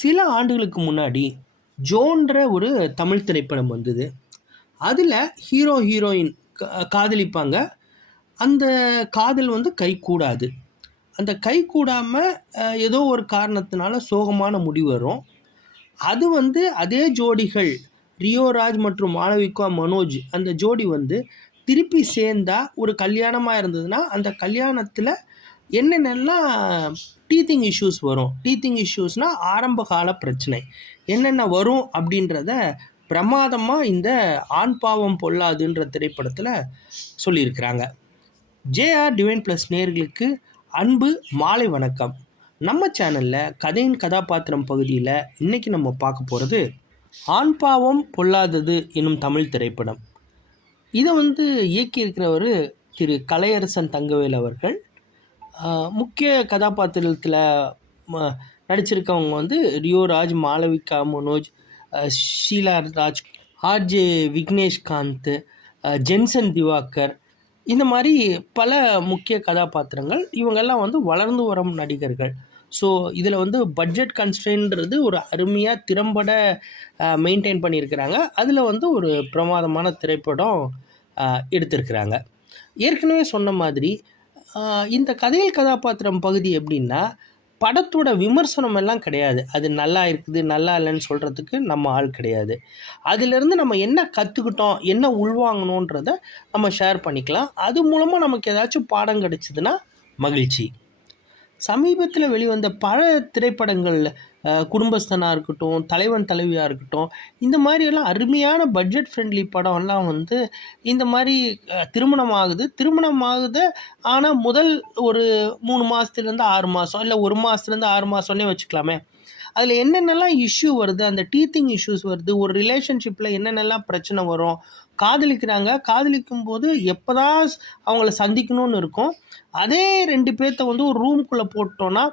சில ஆண்டுகளுக்கு முன்னாடி ஜோன்ற ஒரு தமிழ் திரைப்படம் வந்தது. அதில் ஹீரோ ஹீரோயின் காதலிப்பாங்க. அந்த காதல் கைகூடாது. அந்த கைகூடாமல் ஏதோ ஒரு காரணத்தினால சோகமான முடிவு வரும். அது அதே ஜோடிகள் ரியோராஜ் மற்றும் மாளவிகா மனோஜ் அந்த ஜோடி திருப்பி சேர்ந்தா ஒரு கல்யாணமாக இருந்ததுன்னா அந்த கல்யாணத்தில் என்னென்னலாம் டீத்திங் இஷ்யூஸ் வரும். டீத்திங் இஷ்யூஸ்னால் ஆரம்ப கால பிரச்சனை என்னென்ன வரும் அப்படின்றத பிரமாதமாக இந்த ஆண் பாவம் பொல்லாதுன்ற திரைப்படத்தில் சொல்லியிருக்கிறாங்க. ஜேஆர் டிவைன் ப்ளஸ் நேயர்களுக்கு அன்பு மாலை வணக்கம். நம்ம சேனலில் கதையின் கதாபாத்திரம் பகுதியில் இன்றைக்கி நம்ம பார்க்க போகிறது ஆண் பாவம் பொல்லாதது என்னும் தமிழ் திரைப்படம். இதை இயக்கியிருக்கிறவர் திரு கலையரசன் தங்கவேல் அவர்கள். முக்கிய கதாபாத்திரத்தில் நடிச்சிருக்கவங்க ரியோராஜ், மாளவிகா மனோஜ், ஷீலா ராஜ், ஆர்ஜே விக்னேஷ்காந்த், ஜென்சன் திவாகர், இந்த மாதிரி பல முக்கிய கதாபாத்திரங்கள். இவங்கெல்லாம் வளர்ந்து வரும் நடிகர்கள். ஸோ இதில் பட்ஜெட் கன்ஸ்ட்ரெயின்றது ஒரு அருமையாக திறம்பட மெயின்டைன் பண்ணியிருக்கிறாங்க. அதில் ஒரு பிரமாதமான திரைப்படம் எடுத்திருக்கிறாங்க. ஏற்கனவே சொன்ன மாதிரி இந்த கதையில் கதாபாத்திரம் பகுதி எப்படின்னா, படத்தோட விமர்சனம் எல்லாம் கிடையாது. அது நல்லா இருக்குது நல்லா இல்லைன்னு சொல்கிறதுக்கு நம்ம ஆள் கிடையாது. அதிலிருந்து நம்ம என்ன கற்றுக்கிட்டோம், என்ன உள்வாங்கணுன்றதை நம்ம ஷேர் பண்ணிக்கலாம். அது மூலமாக நமக்கு ஏதாச்சும் பாடம் கிடைச்சிதுன்னா மகிழ்ச்சி. சமீபத்தில் வெளிவந்த பல திரைப்படங்கள், குடும்பஸ்தனாக இருக்கட்டும், தலைவன் தலைவியாக இருக்கட்டும், இந்த மாதிரியெல்லாம் அருமையான பட்ஜெட் ஃப்ரெண்ட்லி படம்லாம் இந்த மாதிரி திருமணம் ஆகுது. ஆனால் முதல் ஒரு 3 மாதத்துலேருந்து 6 மாதம் இல்லை 1 மாதத்துலேருந்து 6 மாதம்னே வச்சுக்கலாமே, அதில் என்னென்னலாம் இஷ்யூ வருது, அந்த டீத்திங் இஷ்யூஸ் வருது, ஒரு ரிலேஷன்ஷிப்பில் என்னென்னலாம் பிரச்சனை வரும், காதலிக்கும் போது எப்போ தான் அவங்கள சந்திக்கணும்னு இருக்கும். அதே 2 பேர்த்த ஒரு ரூம்குள்ளே போட்டோன்னா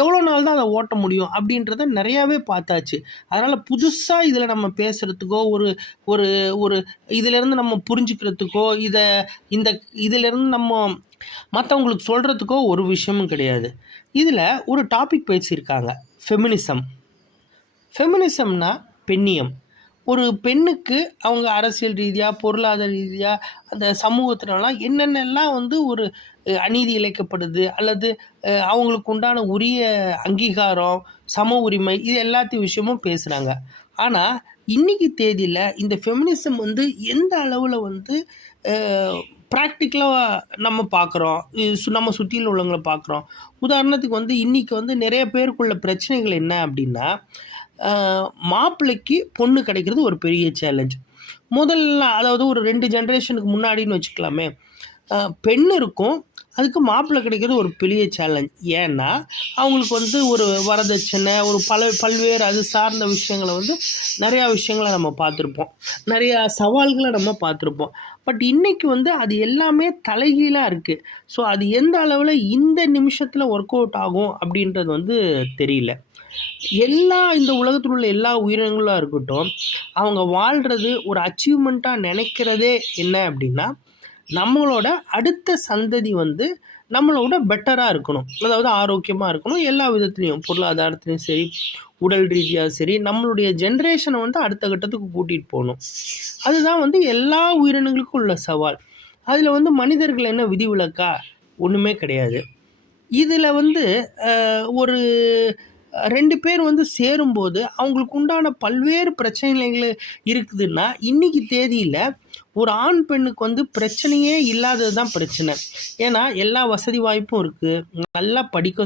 எவ்வளோ நாள் தான் அதை ஓட்ட முடியும் அப்படின்றத நிறையாவே பார்த்தாச்சு. அதனால் புதுசாக இதில் நம்ம பேசுகிறதுக்கோ ஒரு ஒரு ஒரு இதிலேருந்து நம்ம புரிஞ்சுக்கிறதுக்கோ இதிலேருந்து நம்ம மற்றவங்களுக்கு சொல்கிறதுக்கோ ஒரு விஷயமும் கிடையாது. இதில் ஒரு டாபிக் பேசியிருக்காங்க, ஃபெமினிசம்னா பெண்ணியம். ஒரு பெண்ணுக்கு அவங்க அரசியல் ரீதியாக, பொருளாதார ரீதியாக, அந்த சமூகத்திலலாம் என்னென்னலாம் ஒரு அநீதி இழைக்கப்படுது, அல்லது அவங்களுக்கு உண்டான உரிய அங்கீகாரம், சம உரிமை, இது எல்லாத்தையும் விஷயமும் பேசுகிறாங்க. ஆனால் இன்றைக்கி தேதியில் இந்த ஃபெமினிசம் எந்த அளவில் ப்ராக்டிக்கலாக நம்ம பார்க்குறோம், நம்ம சுற்றியில் உள்ளவங்களை பார்க்குறோம். உதாரணத்துக்கு இன்றைக்கி நிறைய பேருக்குள்ள பிரச்சனைகள் என்ன அப்படின்னா, மாப்பிள்ளைக்கு பொண்ணு கிடைக்கிறது ஒரு பெரிய சேலஞ்ச். முதல்ல அதாவது ஒரு 2 ஜென்ரேஷனுக்கு முன்னாடின்னு வச்சுக்கலாமே, பெண் இருக்கும், அதுக்கு மாப்பிள்ளை கிடைக்கிறது ஒரு பெரிய சேலஞ்ச். ஏன்னா அவங்களுக்கு ஒரு வரதட்சணை, ஒரு பல்வேறு அது சார்ந்த விஷயங்களை நிறையா விஷயங்களை நம்ம பார்த்துருப்போம், நிறையா சவால்களை நம்ம பார்த்துருப்போம். பட் இன்றைக்கி அது எல்லாமே தலைகீழாக இருக்குது. ஸோ அது எந்த அளவில் இந்த நிமிஷத்தில் ஒர்க் அவுட் ஆகும் அப்படின்றது தெரியல. இந்த உலகத்தில் உள்ள எல்லா உயிரினங்களாக இருக்கட்டும், அவங்க வாழ்கிறது ஒரு அச்சீவ்மெண்ட்டாக நினைக்கிறதே என்ன அப்படின்னா, நம்மளோட அடுத்த சந்ததி நம்மளோட பெட்டராக இருக்கணும், அதாவது ஆரோக்கியமாக இருக்கணும், எல்லா விதத்துலேயும், பொருளாதாரத்துலேயும் சரி, உடல் ரீதியாக சரி, நம்மளுடைய ஜென்ரேஷனை அடுத்த கட்டத்துக்கு கூட்டிகிட்டு போகணும். அதுதான் எல்லா உயிரினங்களுக்கும் உள்ள சவால். அதில் மனிதர்கள் என்ன விதிவிலக்கா? ஒன்றுமே கிடையாது. இதில் ஒரு 2 பேர் சேரும்போது அவங்களுக்கு உண்டான பல்வேறு பிரச்சனைகள் இருக்குதுன்னா, இன்றைக்கி தேதியில் ஒரு ஆண் பெண்ணுக்கு பிரச்சனையே இல்லாதது தான் பிரச்சனை. ஏன்னா எல்லா வசதி வாய்ப்பும் இருக்குது, நல்லா படிக்க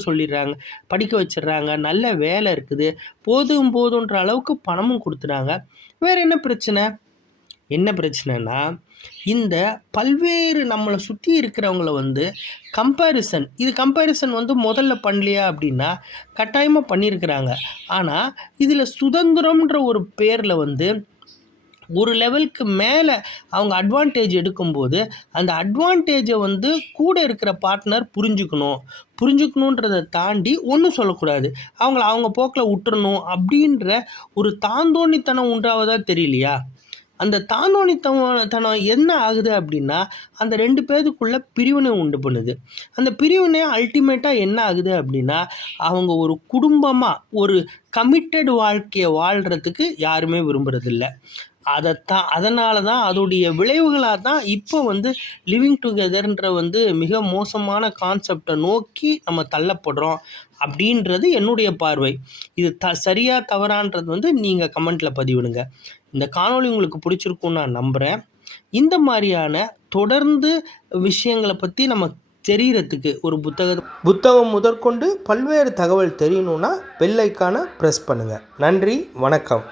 வச்சிடுறாங்க, நல்ல வேலை இருக்குது, போதுன்ற அளவுக்கு பணமும் கொடுத்துறாங்க. வேறு என்ன பிரச்சனைனா, இந்த பல்வேறு நம்மளை சுற்றி இருக்கிறவங்கள கம்பேரிசன் முதல்ல பண்ணலையா அப்படின்னா கட்டாயமாக பண்ணியிருக்கிறாங்க. ஆனால் இதில் சுதந்திரம்ன்ற ஒரு பேரில் ஒரு லெவலுக்கு மேலே அவங்க அட்வான்டேஜ் எடுக்கும்போது அந்த அட்வான்டேஜை கூட இருக்கிற பார்ட்னர் புரிஞ்சுக்கணுன்றதை தாண்டி ஒன்றும் சொல்லக்கூடாது, அவங்க போக்கில் விட்டுறணும் அப்படின்ற ஒரு தாந்தோணித்தனம் உண்டாவதா தெரியலையா? அந்த தாந்தோணித்தனம் என்ன ஆகுது அப்படின்னா, அந்த 2 பேத்துக்குள்ள பிரிவினை உண்டு பண்ணுது. அந்த பிரிவினை அல்டிமேட்டாக என்ன ஆகுது அப்படின்னா, அவங்க ஒரு குடும்பமாக ஒரு கமிட்டட் வாழ்க்கையை வாழ்கிறதுக்கு யாருமே விரும்புறதில்ல. அதனால தான் அதோடைய விளைவுகளாக தான் இப்போ லிவிங் டுகெதர்ன்ற மிக மோசமான கான்செப்டை நோக்கி நம்ம தள்ளப்படுறோம் அப்படின்றது என்னுடைய பார்வை. இது சரியா தவறான்றது நீங்கள் கமெண்ட்டில் பதிவிடுங்க. இந்த காணொளி உங்களுக்கு பிடிச்சிருக்குன்னு நான் நம்புகிறேன். இந்த மாதிரியான தொடர்ந்து விஷயங்களை பற்றி நம்ம தெரியறதுக்கு ஒரு புத்தகம் முதற்கொண்டு பல்வேறு தகவல் தெரியணுன்னா பெல் ஐக்கானை ப்ரெஸ் பண்ணுங்கள். நன்றி, வணக்கம்.